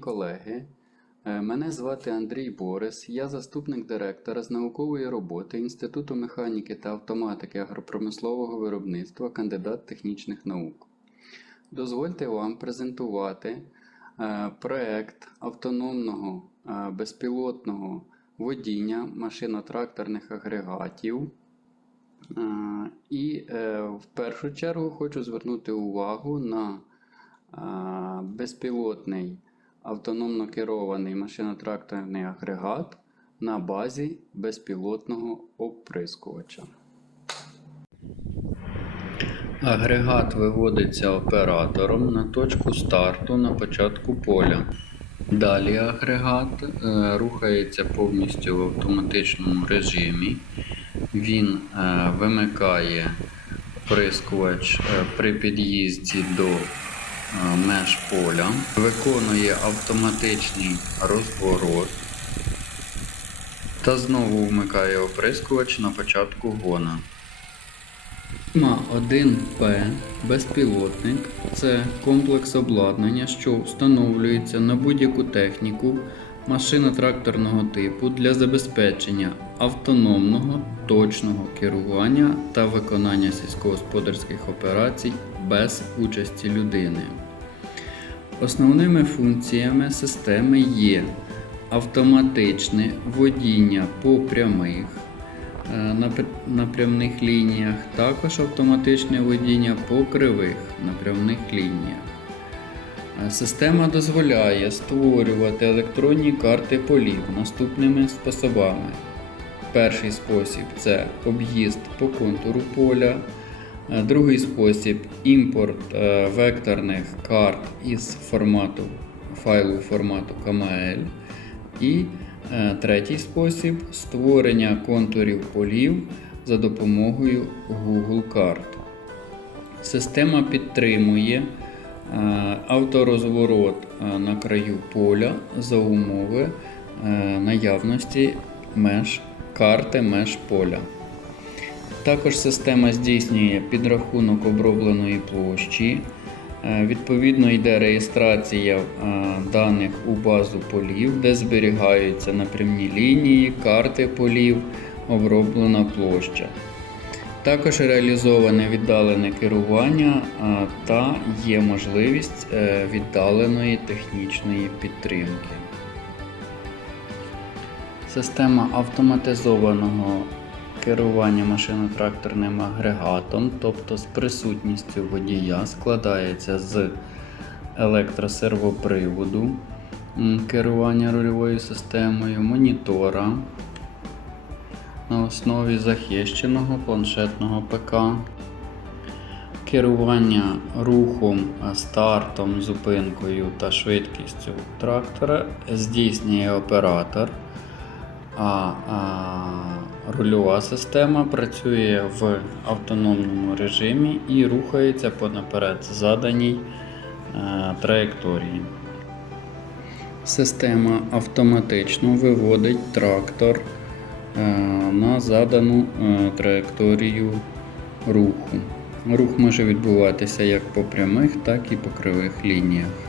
колеги. Е, Мене звати Андрій Борис, я заступник директора з наукової роботи Інституту механіки та автоматики агропромислового виробництва, кандидат технічних наук. Дозвольте вам презентувати е, проект автономного е, безпілотного водіння машино-тракторних агрегатів. І в першу чергу хочу звернути увагу на безпілотний автономно керований машино-тракторний агрегат на базі безпілотного оприскувача. Агрегат виводиться оператором на точку старту на початку поля. Далі агрегат е, рухається повністю в автоматичному режимі. Він е, вимикає оприскувач е, при під'їзді до меж поля, виконує автоматичний розворот та знову вмикає оприскувач на початку гона. Ма 1П безпілотник це комплекс обладнання, що встановлюється на будь-яку техніку машино-тракторного типу для забезпечення автономного точного керування та виконання сільськогосподарських операцій без участі людини. Основними функціями системи є автоматичне водіння по прямих е, напрямних лініях, також автоматичне водіння по кривих напрямних лініях. Е, Система дозволяє створювати електронні карти полів наступними способами. Перший спосіб це об'їзд по контуру поля. Е, Другий спосіб імпорт е, векторних карт із формату файлу формату KML. І е, третій спосіб створення контурів полів за допомогою Google карт. Система підтримує авторозворот на краю поля за умови наявності меж карти меж поля. Також система здійснює підрахунок обробленої площі. Е, Відповідно йде реєстрація е, даних у базу полів, де зберігаються напрямні лінії, карти полів, оброблена площа. Також реалізоване віддалене керування е, та є можливість віддаленої технічної підтримки. Система автоматизованого керування машино-тракторним агрегатом, тобто з присутністю водія, складається з електросервоприводу, керування рульовою системою, монітора на основі захищеного планшетного ПК, керування рухом, стартом, зупинкою та швидкістю трактора здійснює оператор. А, а рульова система працює в автономному режимі і рухається по наперед заданій е, траєкторії. Система автоматично виводить трактор е, на задану е, траєкторію руху. Рух може відбуватися як по прямих, так і по кривих лініях.